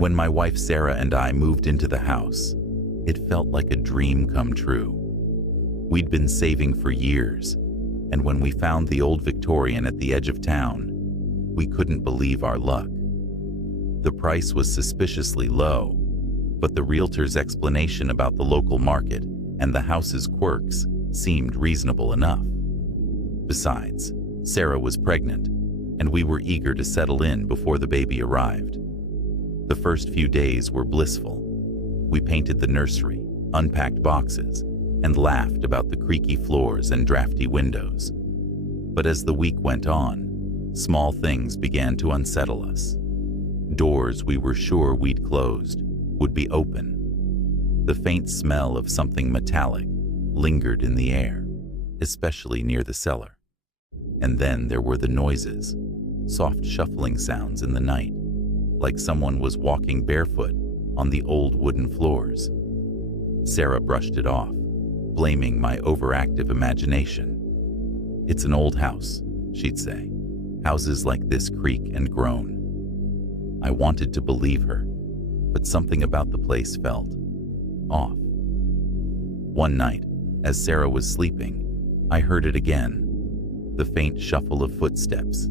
When my wife Sarah and I moved into the house, it felt like a dream come true. We'd been saving for years, and when we found the old Victorian at the edge of town, we couldn't believe our luck. The price was suspiciously low, but the realtor's explanation about the local market and the house's quirks seemed reasonable enough. Besides, Sarah was pregnant, and we were eager to settle in before the baby arrived. The first few days were blissful. We painted the nursery, unpacked boxes, and laughed about the creaky floors and drafty windows. But as the week went on, small things began to unsettle us. Doors we were sure we'd closed would be open. The faint smell of something metallic lingered in the air, especially near the cellar. And then there were the noises, soft shuffling sounds in the night, like someone was walking barefoot on the old wooden floors. Sarah brushed it off, blaming my overactive imagination. "It's an old house," she'd say. "Houses like this creak and groan." I wanted to believe her, but something about the place felt off. One night, as Sarah was sleeping, I heard it again, the faint shuffle of footsteps.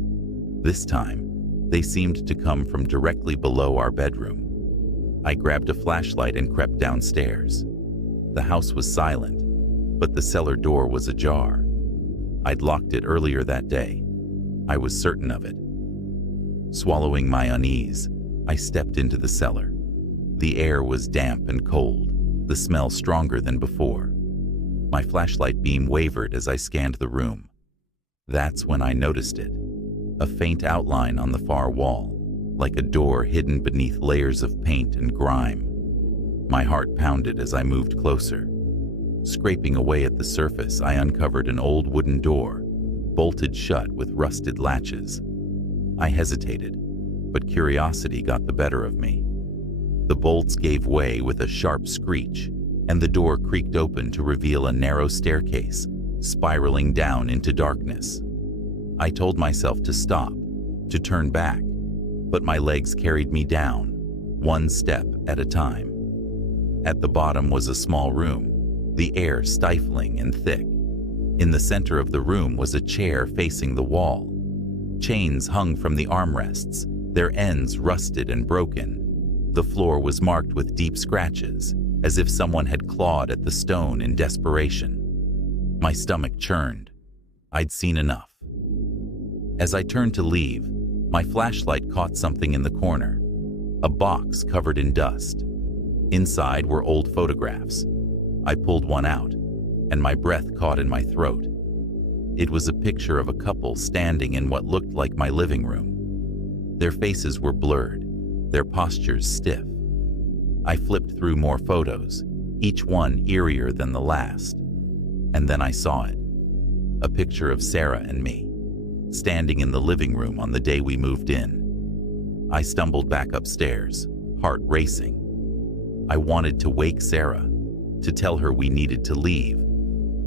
This time, they seemed to come from directly below our bedroom. I grabbed a flashlight and crept downstairs. The house was silent, but the cellar door was ajar. I'd locked it earlier that day. I was certain of it. Swallowing my unease, I stepped into the cellar. The air was damp and cold, the smell stronger than before. My flashlight beam wavered as I scanned the room. That's when I noticed it, a faint outline on the far wall, like a door hidden beneath layers of paint and grime. My heart pounded as I moved closer. Scraping away at the surface, I uncovered an old wooden door, bolted shut with rusted latches. I hesitated, but curiosity got the better of me. The bolts gave way with a sharp screech, and the door creaked open to reveal a narrow staircase, spiraling down into darkness. I told myself to stop, to turn back, but my legs carried me down, one step at a time. At the bottom was a small room, the air stifling and thick. In the center of the room was a chair facing the wall. Chains hung from the armrests, their ends rusted and broken. The floor was marked with deep scratches, as if someone had clawed at the stone in desperation. My stomach churned. I'd seen enough. As I turned to leave, my flashlight caught something in the corner, a box covered in dust. Inside were old photographs. I pulled one out, and my breath caught in my throat. It was a picture of a couple standing in what looked like my living room. Their faces were blurred, their postures stiff. I flipped through more photos, each one eerier than the last. And then I saw it, a picture of Sarah and me, standing in the living room on the day we moved in. I stumbled back upstairs, heart racing. I wanted to wake Sarah, to tell her we needed to leave,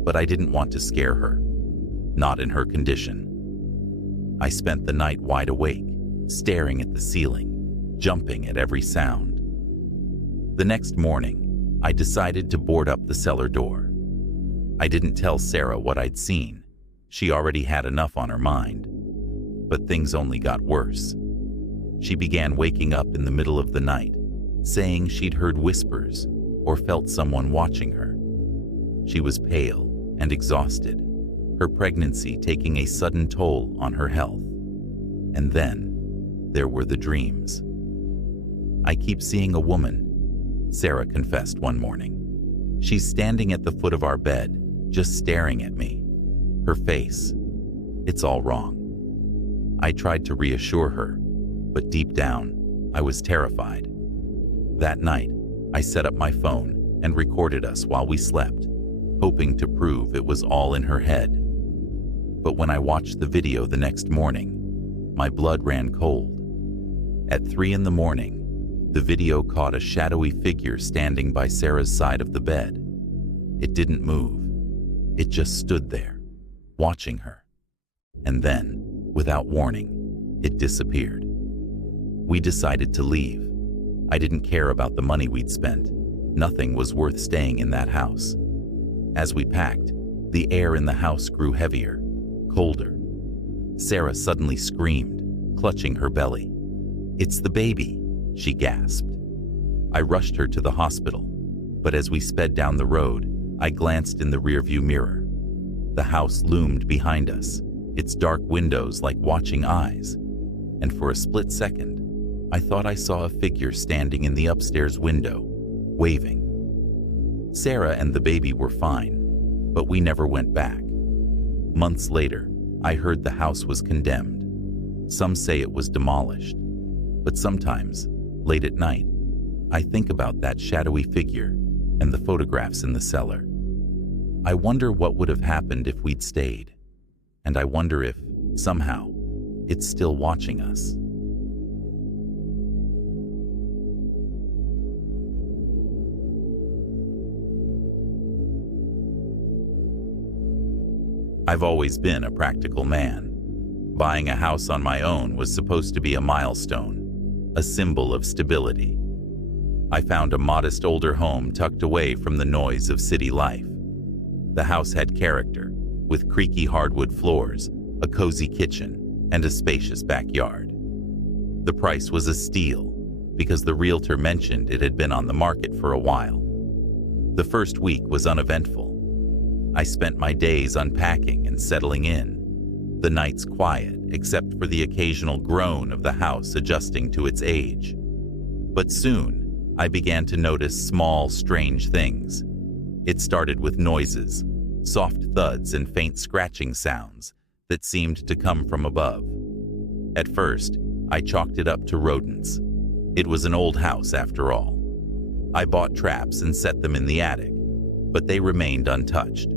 but I didn't want to scare her, not in her condition. I spent the night wide awake, staring at the ceiling, jumping at every sound. The next morning, I decided to board up the cellar door. I didn't tell Sarah what I'd seen. She already had enough on her mind. But things only got worse. She began waking up in the middle of the night, saying she'd heard whispers or felt someone watching her. She was pale and exhausted, her pregnancy taking a sudden toll on her health. And then there were the dreams. "I keep seeing a woman," Sarah confessed one morning. "She's standing at the foot of our bed, just staring at me. Her face, it's all wrong." I tried to reassure her, but deep down, I was terrified. That night, I set up my phone and recorded us while we slept, hoping to prove it was all in her head. But when I watched the video the next morning, my blood ran cold. At 3 a.m, the video caught a shadowy figure standing by Sarah's side of the bed. It didn't move. It just stood there, watching her. And then, without warning, it disappeared. We decided to leave. I didn't care about the money we'd spent. Nothing was worth staying in that house. As we packed, the air in the house grew heavier, colder. Sarah suddenly screamed, clutching her belly. "It's the baby," she gasped. I rushed her to the hospital, but as we sped down the road, I glanced in the rearview mirror. The house loomed behind us, its dark windows like watching eyes, and for a split second, I thought I saw a figure standing in the upstairs window, waving. Sarah and the baby were fine, but we never went back. Months later, I heard the house was condemned. Some say it was demolished, but sometimes, late at night, I think about that shadowy figure and the photographs in the cellar. I wonder what would have happened if we'd stayed, and I wonder if, somehow, it's still watching us. I've always been a practical man. Buying a house on my own was supposed to be a milestone, a symbol of stability. I found a modest older home tucked away from the noise of city life. The house had character, with creaky hardwood floors, a cozy kitchen, and a spacious backyard. The price was a steal, because the realtor mentioned it had been on the market for a while. The first week was uneventful. I spent my days unpacking and settling in, the nights quiet except for the occasional groan of the house adjusting to its age. But soon, I began to notice small, strange things. It started with noises, soft thuds and faint scratching sounds that seemed to come from above. At first, I chalked it up to rodents. It was an old house after all. I bought traps and set them in the attic, but they remained untouched.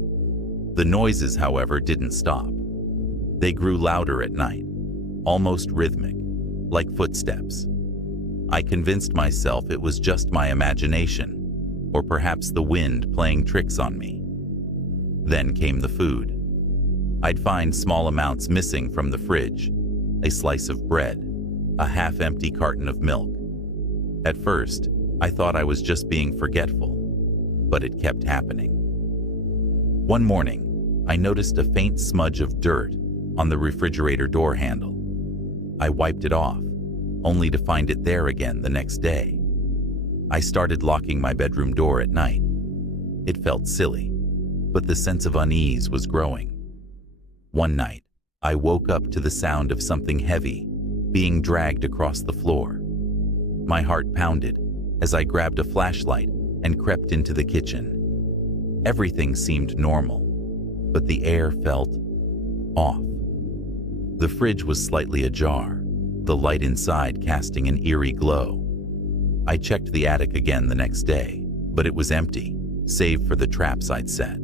The noises, however, didn't stop. They grew louder at night, almost rhythmic, like footsteps. I convinced myself it was just my imagination, or perhaps the wind playing tricks on me. Then came the food. I'd find small amounts missing from the fridge, a slice of bread, a half-empty carton of milk. At first, I thought I was just being forgetful, but it kept happening. One morning, I noticed a faint smudge of dirt on the refrigerator door handle. I wiped it off, only to find it there again the next day. I started locking my bedroom door at night. It felt silly, but the sense of unease was growing. One night, I woke up to the sound of something heavy being dragged across the floor. My heart pounded as I grabbed a flashlight and crept into the kitchen. Everything seemed normal, but the air felt off. The fridge was slightly ajar, the light inside casting an eerie glow. I checked the attic again the next day, but it was empty, save for the traps I'd set.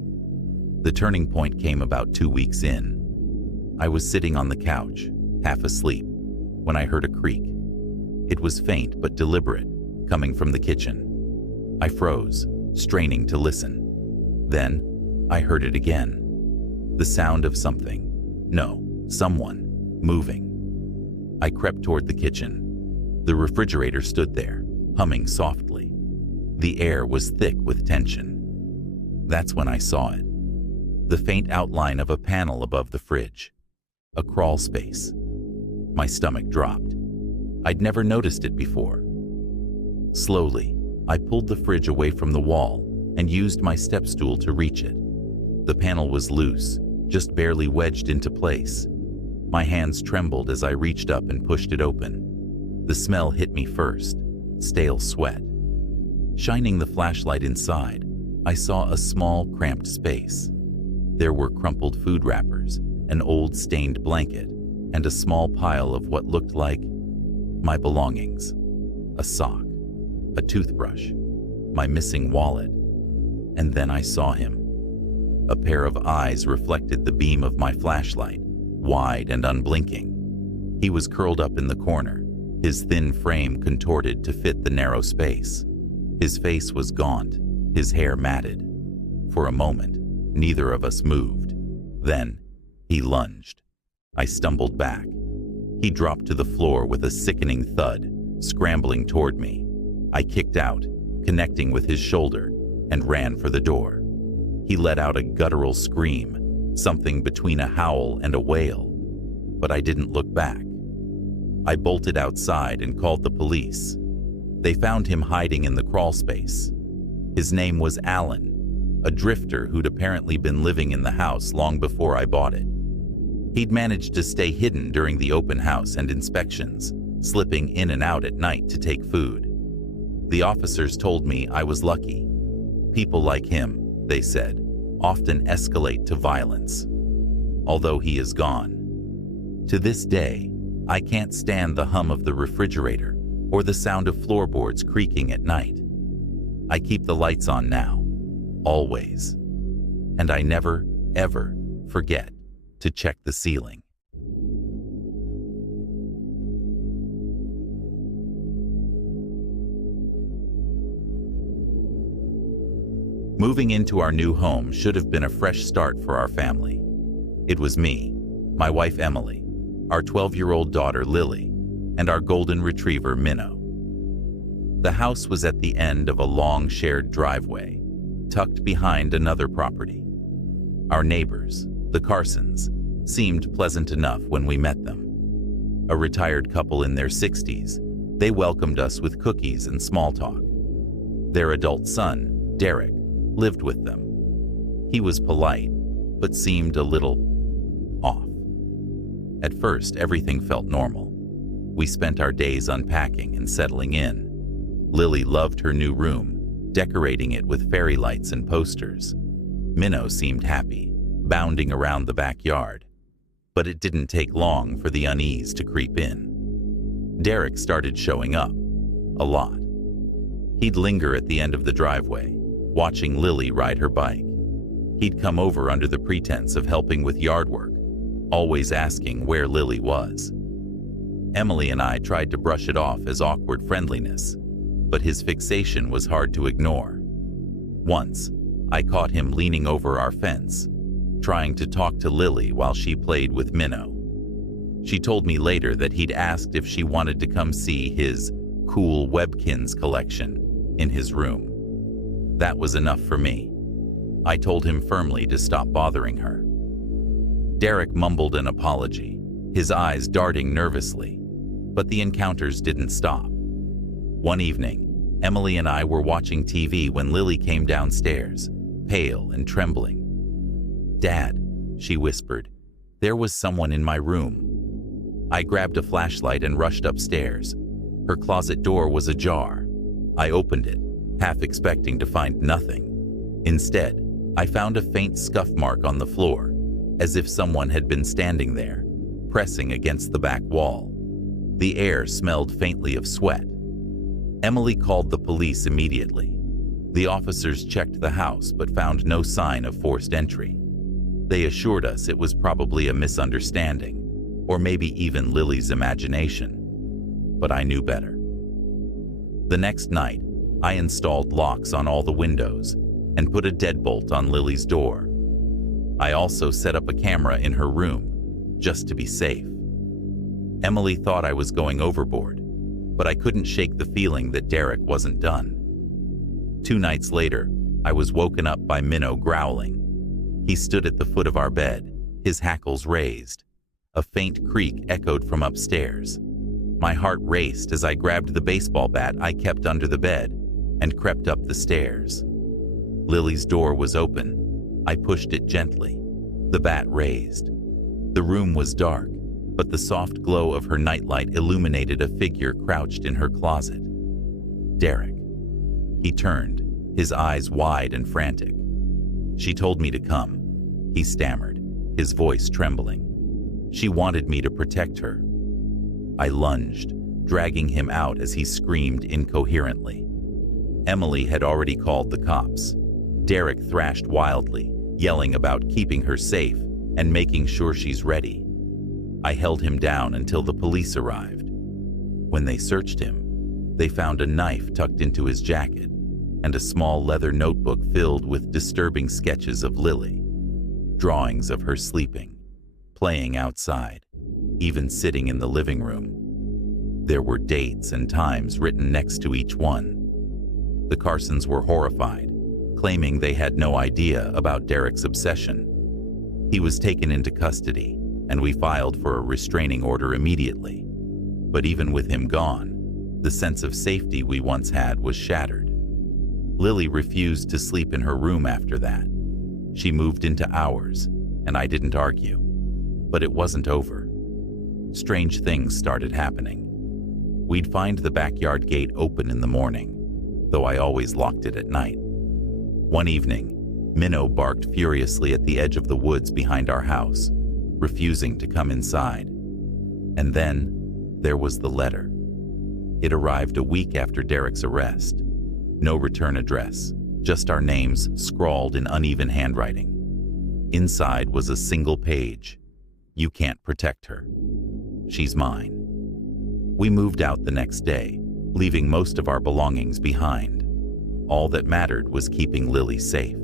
The turning point came about 2 weeks in. I was sitting on the couch, half asleep, when I heard a creak. It was faint but deliberate, coming from the kitchen. I froze, straining to listen. Then, I heard it again. The sound of someone, moving. I crept toward the kitchen. The refrigerator stood there, humming softly. The air was thick with tension. That's when I saw it. The faint outline of a panel above the fridge. A crawl space. My stomach dropped. I'd never noticed it before. Slowly, I pulled the fridge away from the wall and used my step stool to reach it. The panel was loose, just barely wedged into place. My hands trembled as I reached up and pushed it open. The smell hit me first, stale sweat. Shining the flashlight inside, I saw a small, cramped space. There were crumpled food wrappers, an old stained blanket, and a small pile of what looked like my belongings. A sock, a toothbrush, my missing wallet. And then I saw him. A pair of eyes reflected the beam of my flashlight, wide and unblinking. He was curled up in the corner, his thin frame contorted to fit the narrow space. His face was gaunt, his hair matted. For a moment, neither of us moved. Then, he lunged. I stumbled back. He dropped to the floor with a sickening thud, scrambling toward me. I kicked out, connecting with his shoulder, and ran for the door. He let out a guttural scream, something between a howl and a wail, but I didn't look back. I bolted outside and called the police. They found him hiding in the crawl space. His name was Alan, a drifter who'd apparently been living in the house long before I bought it. He'd managed to stay hidden during the open house and inspections, slipping in and out at night to take food. The officers told me I was lucky. People like him, they said, often escalate to violence. Although he is gone. To this day, I can't stand the hum of the refrigerator or the sound of floorboards creaking at night. I keep the lights on now, always. And I never, ever forget to check the ceiling. Moving into our new home should have been a fresh start for our family. It was me, my wife Emily, our 12-year-old daughter Lily, and our golden retriever Minnow. The house was at the end of a long shared driveway, tucked behind another property. Our neighbors, the Carsons, seemed pleasant enough when we met them. A retired couple in their 60s, they welcomed us with cookies and small talk. Their adult son, Derek, lived with them. He was polite, but seemed a little off. At first, everything felt normal. We spent our days unpacking and settling in. Lily loved her new room, decorating it with fairy lights and posters. Minnow seemed happy, bounding around the backyard. But it didn't take long for the unease to creep in. Derek started showing up, a lot. He'd linger at the end of the driveway, watching Lily ride her bike. He'd come over under the pretense of helping with yard work, always asking where Lily was. Emily and I tried to brush it off as awkward friendliness, but his fixation was hard to ignore. Once, I caught him leaning over our fence, trying to talk to Lily while she played with Minnow. She told me later that he'd asked if she wanted to come see his cool Webkins collection in his room. That was enough for me. I told him firmly to stop bothering her. Derek mumbled an apology, his eyes darting nervously, but the encounters didn't stop. One evening, Emily and I were watching TV when Lily came downstairs, pale and trembling. "Dad," she whispered, "there was someone in my room." I grabbed a flashlight and rushed upstairs. Her closet door was ajar. I opened it, half expecting to find nothing. Instead, I found a faint scuff mark on the floor, as if someone had been standing there, pressing against the back wall. The air smelled faintly of sweat. Emily called the police immediately. The officers checked the house but found no sign of forced entry. They assured us it was probably a misunderstanding, or maybe even Lily's imagination. But I knew better. The next night, I installed locks on all the windows and put a deadbolt on Lily's door. I also set up a camera in her room, just to be safe. Emily thought I was going overboard, but I couldn't shake the feeling that Derek wasn't done. 2 nights later, I was woken up by Minnow growling. He stood at the foot of our bed, his hackles raised. A faint creak echoed from upstairs. My heart raced as I grabbed the baseball bat I kept under the bed and crept up the stairs. Lily's door was open. I pushed it gently, the bat raised. The room was dark, but the soft glow of her nightlight illuminated a figure crouched in her closet. Derek. He turned, his eyes wide and frantic. She told me to come. He stammered, his voice trembling. She wanted me to protect her. I lunged, dragging him out as he screamed incoherently. Emily had already called the cops. Derek thrashed wildly, yelling about keeping her safe and making sure she's ready. I held him down until the police arrived. When they searched him, they found a knife tucked into his jacket and a small leather notebook filled with disturbing sketches of Lily, drawings of her sleeping, playing outside, even sitting in the living room. There were dates and times written next to each one, The Carsons were horrified, claiming they had no idea about Derek's obsession. He was taken into custody, and we filed for a restraining order immediately. But even with him gone, the sense of safety we once had was shattered. Lily refused to sleep in her room after that. She moved into ours, and I didn't argue. But it wasn't over. Strange things started happening. We'd find the backyard gate open in the morning, though I always locked it at night. One evening, Minnow barked furiously at the edge of the woods behind our house, refusing to come inside. And then, there was the letter. It arrived a week after Derek's arrest. No return address, just our names scrawled in uneven handwriting. Inside was a single page. You can't protect her. She's mine. We moved out the next day, leaving most of our belongings behind. All that mattered was keeping Lily safe.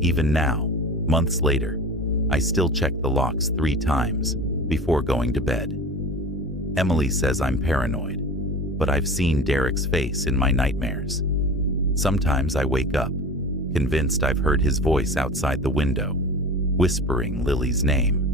Even now, months later, I still check the locks 3 times before going to bed. Emily says I'm paranoid, but I've seen Derek's face in my nightmares. Sometimes I wake up, convinced I've heard his voice outside the window, whispering Lily's name.